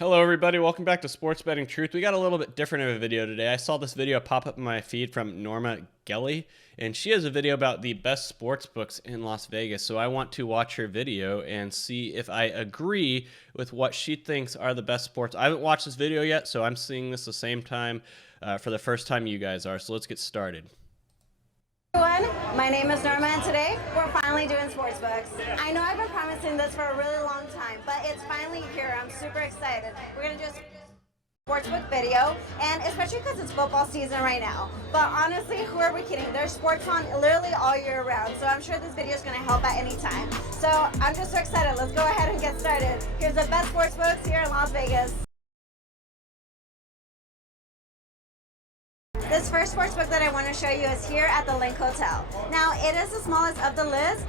Hello everybody, welcome back to Sports Betting Truth. We got a little bit different of a video today. I saw this video pop up in my feed from Norma Geli, and she has a video about the best sports books in Las Vegas. So I want to watch her video and see if I agree with what she thinks are the best sports. I haven't watched this video yet, so I'm seeing this the same time for the first time you guys are. So let's get started. Everyone, my name is Norma, and today we're finally doing Sportsbooks. I know I've been promising this for a really long time, but it's finally here. I'm super excited. We're going to do a Sportsbook video, and especially because it's football season right now. But honestly, who are we kidding? There's sports on literally all year round, so I'm sure this video is going to help at any time. So I'm just so excited. Let's go ahead and get started. Here's the best sportsbooks here in Las Vegas. This first sportsbook that I want to show you is here at the Link Hotel. Now, it is the smallest of the list.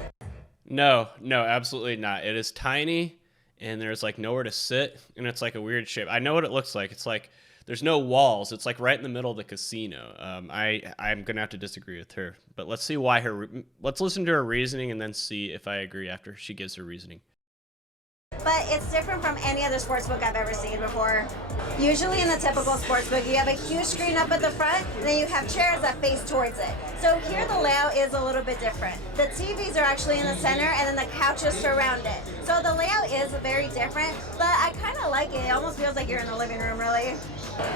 No, absolutely not. It is tiny, and there's like nowhere to sit, and it's like a weird shape. I know what it looks like. It's like there's no walls. It's like right in the middle of the casino. I'm gonna have to disagree with her, but let's see why let's listen to her reasoning and then see if I agree after she gives her reasoning. But it's different from any other sportsbook I've ever seen before. Usually in the typical sportsbook, you have a huge screen up at the front, and then you have chairs that face towards it. So here the layout is a little bit different. The TVs are actually in the center, and then the couches surround it. So the layout is very different, but I kind of like it. It almost feels like you're in the living room, really.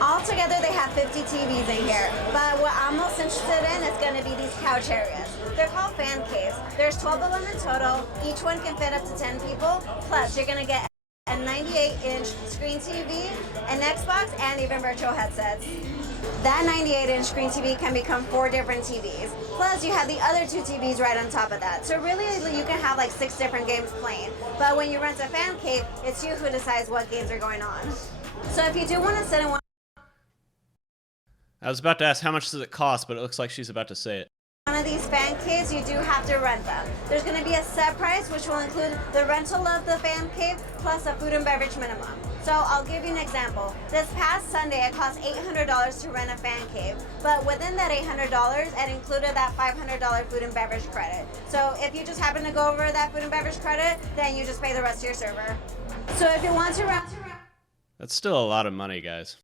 Altogether, they have 50 TVs in here, but what I'm most interested in is going to be these couch areas. They're called fan caves. There's 12 of them in total. Each one can fit up to 10 people. Plus, you're going to get a 98-inch screen TV, an Xbox, and even virtual headsets. That 98-inch screen TV can become 4 different TVs. Plus, you have the other 2 TVs right on top of that. So really, you can have like 6 different games playing. But when you rent a fan cave, it's you who decides what games are going on. So if you do want to sit in one... I was about to ask how much does it cost, but it looks like she's about to say it. One of these fan caves, you do have to rent them. There's going to be a set price, which will include the rental of the fan cave plus a food and beverage minimum. So I'll give you an example. This past Sunday, it cost $800 to rent a fan cave, but within that $800, it included that $500 food and beverage credit. So if you just happen to go over that food and beverage credit, then you just pay the rest to your server. So if you want to rent... That's still a lot of money, guys.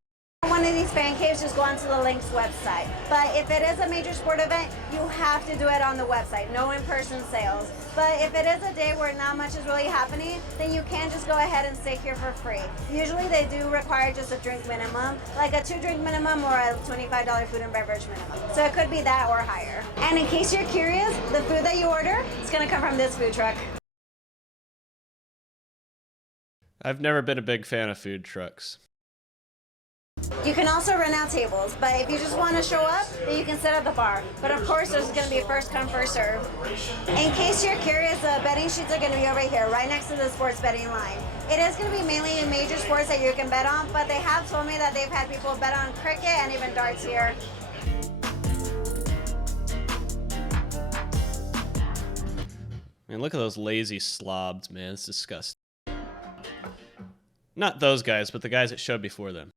One of these fan caves, just go onto the Link's website. But if it is a major sport event, you have to do it on the website, no in-person sales. But if it is a day where not much is really happening, then you can just go ahead and stay here for free. Usually they do require just a drink minimum, like a 2-drink minimum or a $25 food and beverage minimum. So it could be that or higher. And in case you're curious, the food that you order is going to come from this food truck. I've never been a big fan of food trucks. You can also rent out tables, but if you just want to show up, then you can sit at the bar. But of course, there's going to be a first come, first serve. In case you're curious, the betting sheets are going to be over here, right next to the sports betting line. It is going to be mainly in major sports that you can bet on, but they have told me that they've had people bet on cricket and even darts here. Man, look at those lazy slobs, man. It's disgusting. Not those guys, but the guys that showed before them.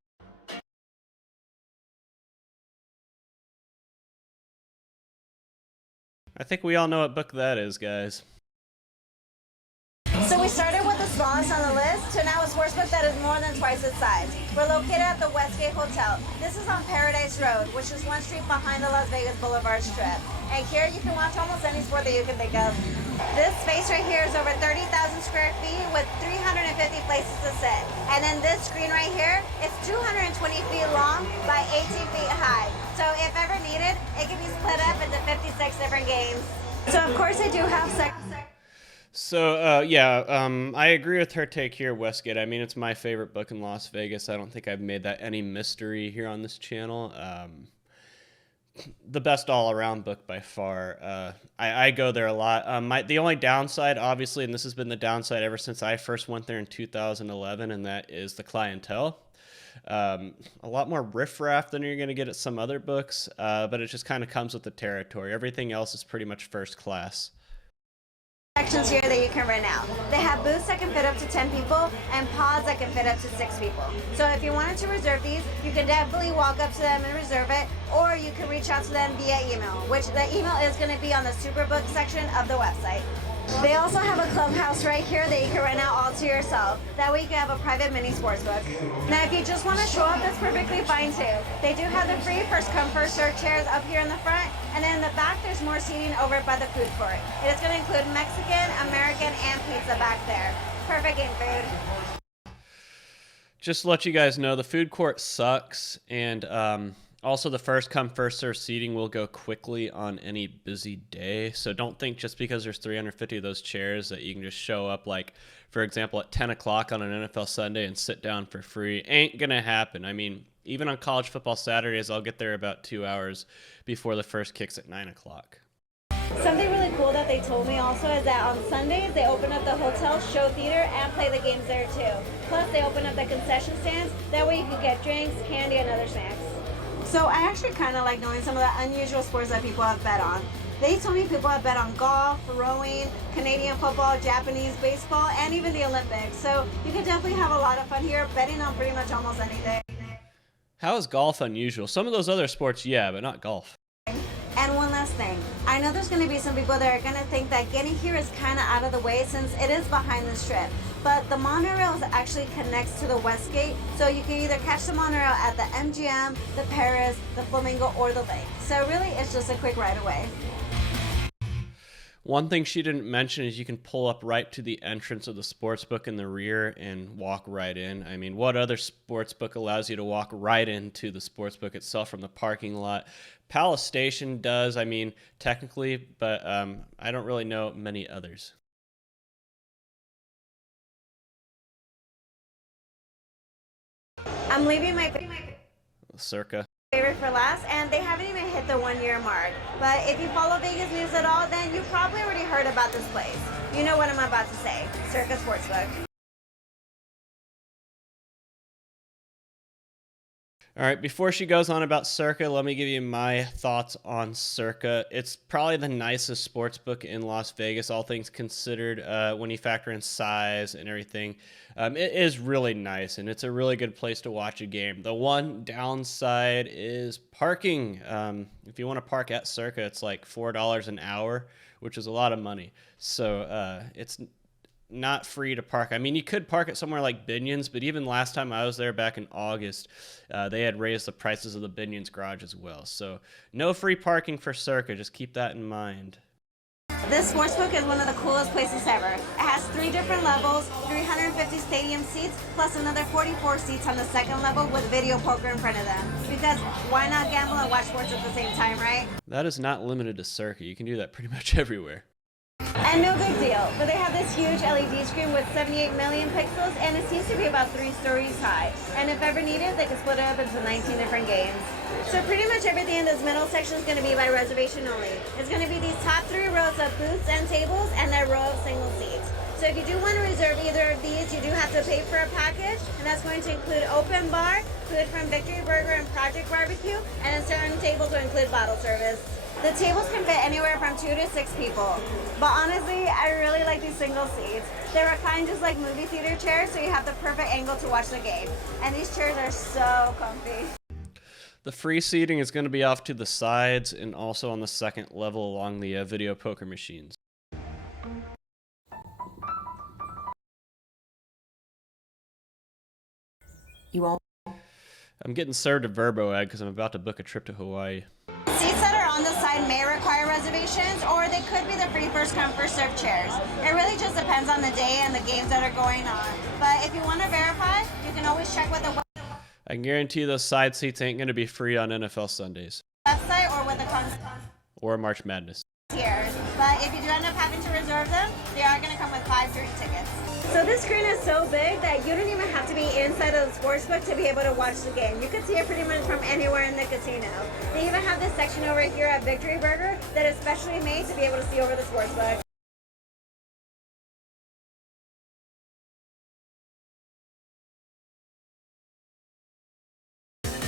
I think we all know what book that is, guys. So we started with the smallest on the list to now a sportsbook that is more than twice its size. We're located at the Westgate Hotel. This is on Paradise Road, which is one street behind the Las Vegas Boulevard Strip. And here you can watch almost any sport that you can think of. This space right here is over 30,000 square feet with 350 places to sit. And then this screen right here is 220 feet long by 18 feet high. So if ever needed, it can be split up into 56 different games. So of course I do have So, I agree with her take here, Westgate. I mean, it's my favorite book in Las Vegas. I don't think I've made that any mystery here on this channel. The best all-around book by far. I go there a lot. The only downside, obviously, and this has been the downside ever since I first went there in 2011, and that is the clientele. A lot more riffraff than you're going to get at some other books, but it just kind of comes with the territory. Everything else is pretty much first class. Sections here that you can rent out. They have booths that can fit up to 10 people and pods that can fit up to 6 people. So if you wanted to reserve these, you can definitely walk up to them and reserve it, or you can reach out to them via email, which the email is going to be on the Superbook section of the website. They also have a clubhouse right here that you can rent out all to yourself. That way you can have a private mini sportsbook. Now if you just want to show up, that's perfectly fine too. They do have the free first come first serve chairs up here in the front, and then in the back there's more seating over by the food court. It is going to include Mexican, American, and pizza back there. Perfect game food. Just to let you guys know, the food court sucks, and also the first come first serve seating will go quickly on any busy day. So don't think just because there's 350 of those chairs that you can just show up, like for example at 10 o'clock on an NFL Sunday and sit down for free. Ain't gonna happen. I mean, even on college football Saturdays, I'll get there about 2 hours before the first kicks at 9 o'clock. Something really cool that they told me also is that on Sundays they open up the hotel, show theater, and play the games there too. Plus they open up the concession stands. That way you can get drinks, candy, and other snacks. So I actually kind of like knowing some of the unusual sports that people have bet on. They told me people have bet on golf, rowing, Canadian football, Japanese baseball, and even the Olympics. So you can definitely have a lot of fun here betting on pretty much almost anything. How is golf unusual? Some of those other sports, yeah, but not golf. And one last thing, I know there's going to be some people that are going to think that getting here is kind of out of the way since it is behind the strip. But the monorail actually connects to the West Gate, so you can either catch the monorail at the MGM, the Paris, the Flamingo, or the Lake. So really, it's just a quick ride away. One thing she didn't mention is you can pull up right to the entrance of the sportsbook in the rear and walk right in. I mean, what other sportsbook allows you to walk right into the sportsbook itself from the parking lot? Palace Station does, I mean, technically, but I don't really know many others. I'm leaving my Circa. favorite for last, and they haven't even hit the 1 year mark. But if you follow Vegas news at all, then you probably already heard about this place. You know what I'm about to say, Circa Sportsbook. All right, before she goes on about Circa, let me give you my thoughts on Circa. It's probably the nicest sportsbook in Las Vegas, all things considered, when you factor in size and everything. It is really nice, and it's a really good place to watch a game. The one downside is parking. If you want to park at Circa, it's like $4 an hour, which is a lot of money. So it's not free to park. I mean, you could park it somewhere like Binion's, but even last time I was there back in August, they had raised the prices of the Binion's garage as well. So no free parking for Circa. Just keep that in mind. This sportsbook is one of the coolest places ever. It has 3 different levels, 350 stadium seats, plus another 44 seats on the second level with video poker in front of them. Because why not gamble and watch sports at the same time, right? That is not limited to Circa. You can do that pretty much everywhere. And no big deal, but they have this huge LED screen with 78 million pixels, and it seems to be about 3 stories high. And if ever needed, they can split it up into 19 different games. So pretty much everything in this middle section is going to be by reservation only. It's going to be these top 3 rows of booths and tables, and that row of single seats. So if you do want to reserve either of these, you do have to pay for a package, and that's going to include open bar, food from Victory Burger and Project Barbecue, and then certain tables will include bottle service. The tables can fit anywhere from 2 to 6 people. But honestly, I really like these single seats. They recline just like movie theater chairs, so you have the perfect angle to watch the game. And these chairs are so comfy. The free seating is going to be off to the sides and also on the second level along the video poker machines. You won't. I'm getting served a Verbo ad because I'm about to book a trip to Hawaii. Seats that are on the side may require reservations, or they could be the free first come first serve chairs. It really just depends on the day and the games that are going on. But if you want to verify, you can always check with the I can guarantee you those side seats ain't going to be free on NFL Sundays. website or with the Or March Madness. concierge. But if you do end up having to reserve them, they are going to come with 5 drink tickets. So this screen is so big that you don't even have to be inside of the sportsbook to be able to watch the game. You can see it pretty much from anywhere in the casino. They even have this section over here at Victory Burger that is specially made to be able to see over the sportsbook.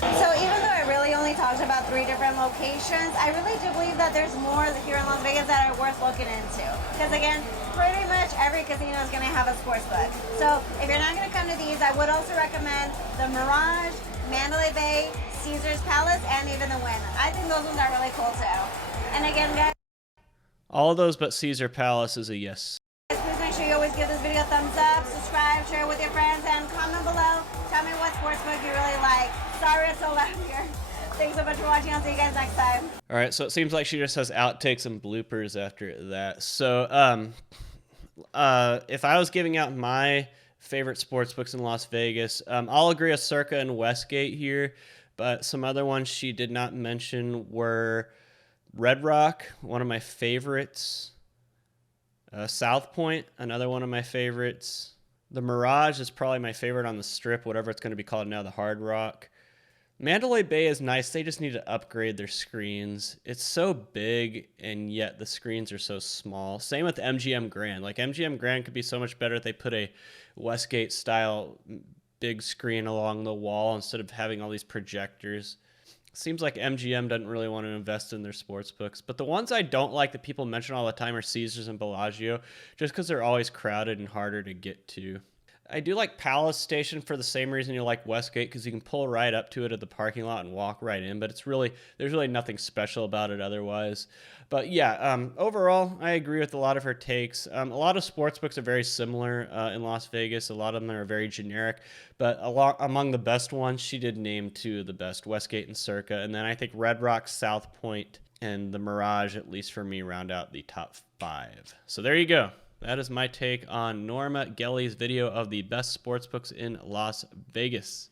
So even though I really only talked about 3 different locations, I really do believe that there's more here in Las Vegas that are worth looking into. Because again, pretty much every casino is going to have a sportsbook. So if you're not going to come to these, I would also recommend the Mirage, Mandalay Bay, Caesars Palace, and even the Wynn. I think those ones are really cool too. And again, guys, All of those but Caesar Palace is a yes. Please make sure you always give this video a thumbs up, subscribe, share it with your friends, and comment below. Tell me what sportsbook you really like. Sorry it's so loud here. Thanks so much for watching. I'll see you guys next time. All right, so it seems like she just has outtakes and bloopers after that. So if I was giving out my favorite sportsbooks in Las Vegas, I'll agree with Circa and Westgate here, but some other ones she did not mention were Red Rock, one of my favorites. South Point, another one of my favorites. The Mirage is probably my favorite on the Strip, whatever it's going to be called now, the Hard Rock. Mandalay Bay is nice. They just need to upgrade their screens. It's so big, and yet the screens are so small. Same with MGM Grand. Like, MGM Grand could be so much better if they put a Westgate-style big screen along the wall instead of having all these projectors. Seems like MGM doesn't really want to invest in their sports books. But the ones I don't like that people mention all the time are Caesars and Bellagio, just because they're always crowded and harder to get to. I do like Palace Station for the same reason you like Westgate, because you can pull right up to it at the parking lot and walk right in, but there's really nothing special about it otherwise. But yeah, overall, I agree with a lot of her takes. A lot of sports books are very similar in Las Vegas. A lot of them are very generic, but among the best ones, she did name two of the best, Westgate and Circa, and then I think Red Rock, South Point, and the Mirage, at least for me, round out the top 5. So there you go. That is my take on Norma Geli's video of the best sportsbooks in Las Vegas.